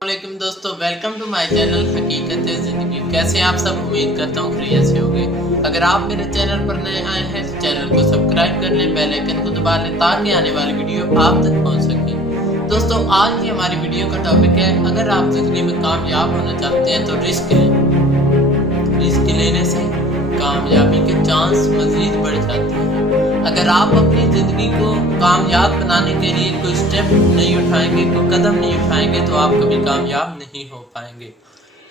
वालेकुम दोस्तों, welcome to my channel हकीकत ज़िंदगी। कैसे हैं आप सब? उम्मीद करता हूँ खैरियत से होंगे। अगर आप मेरे चैनल पर नए आए हैं तो चैनल को सब्सक्राइब कर लें, बेल आइकन को दबा लें ताकि आने वाली वीडियो आप तक पहुँच सके। दोस्तों, आज की हमारी वीडियो का टॉपिक है, अगर आप ज़िंदगी में कामयाब होना चाहते हैं तो रिस्क लें। रिस्क लेने से कामयाबी के चांस मज़ीद बढ़ जाते हैं। अगर आप अपनी ज़िंदगी को कामयाब बनाने के लिए कोई स्टेप नहीं उठाएंगे, कोई कदम नहीं उठाएंगे तो आप कभी कामयाब नहीं हो पाएंगे।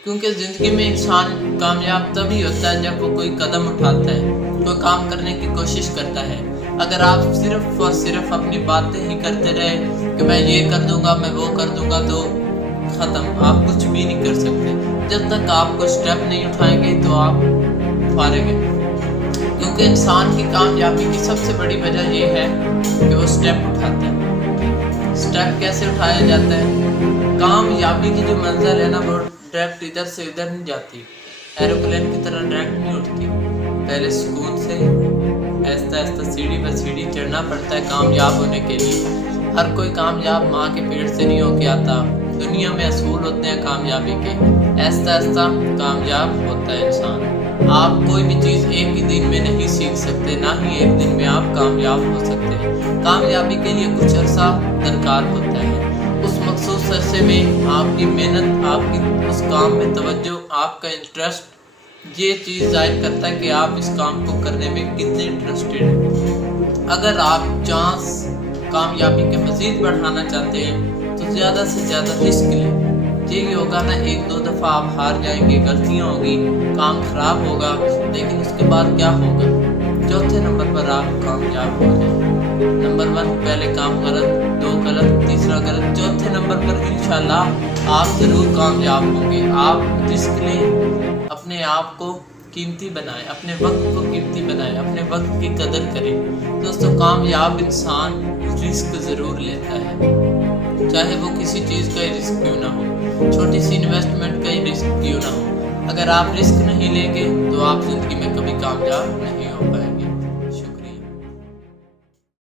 क्योंकि ज़िंदगी में इंसान कामयाब तभी होता है जब वो कोई कदम उठाता है, कोई काम करने की कोशिश करता है। अगर आप सिर्फ और सिर्फ अपनी बातें ही करते रहे कि मैं ये कर दूंगा, मैं वो कर दूंगा, तो ख़त्म, आप कुछ भी नहीं कर सकते। जब तक आप कोई स्टेप नहीं उठाएंगे तो आप फारिग हैं। क्योंकि इंसान की कामयाबी की सबसे बड़ी वजह यह है कि वो स्टेप उठाता है। स्टेप कैसे उठाया जाता है? कामयाबी की जो मंजिल है ना, वो डायरेक्ट इधर से इधर नहीं जाती, एरोप्लेन की तरह डायरेक्ट नहीं उठती। पहले सुकून से आहिस्ता आहिस्ता सीढ़ी पर सीढ़ी चढ़ना पड़ता है कामयाब होने के लिए। हर कोई कामयाब माँ के पेट से नहीं होके आता। दुनिया में असूल होते हैं कामयाबी के, आहिस्ता आहिस्ता कामयाब होता है इंसान। आप कोई भी चीज़ एक ही दिन में नहीं सीख सकते, ना ही एक दिन में आप कामयाब हो सकते हैं। कामयाबी के लिए कुछ अरसा दरकार होता है। उस मखसूस अरसे में आपकी मेहनत, आपकी उस काम में तवज्जो, आपका इंटरेस्ट, ये चीज़ जाहिर करता है कि आप इस काम को करने में कितने इंटरेस्टेड हैं। अगर आप चांस कामयाबी के मज़ीद बढ़ाना चाहते हैं तो ज़्यादा से ज़्यादा रिस्क लें। यही होगा ना, एक दो दफ़ा आप हार जाएंगे, गलतियाँ होगी, काम ख़राब होगा, लेकिन उसके बाद क्या होगा? चौथे नंबर पर आप कामयाब हो जाएंगे। नंबर 1 पहले काम गलत, 2 गलत, तीसरा गलत, चौथे नंबर पर इंशाल्लाह आप ज़रूर कामयाब होंगे। आप रिस्क लें, अपने आप को कीमती बनाएं, अपने वक्त को कीमती बनाएं, अपने वक्त की कदर करें। दोस्तों, कामयाब इंसान रिस्क ज़रूर लेता है, चाहे वो किसी चीज़ का ही रिस्क क्यों ना हो, छोटी सी इन्वेस्टमेंट का ही रिस्क क्यों ना हो। अगर आप रिस्क नहीं लेंगे तो आप ज़िंदगी में कभी कामयाब नहीं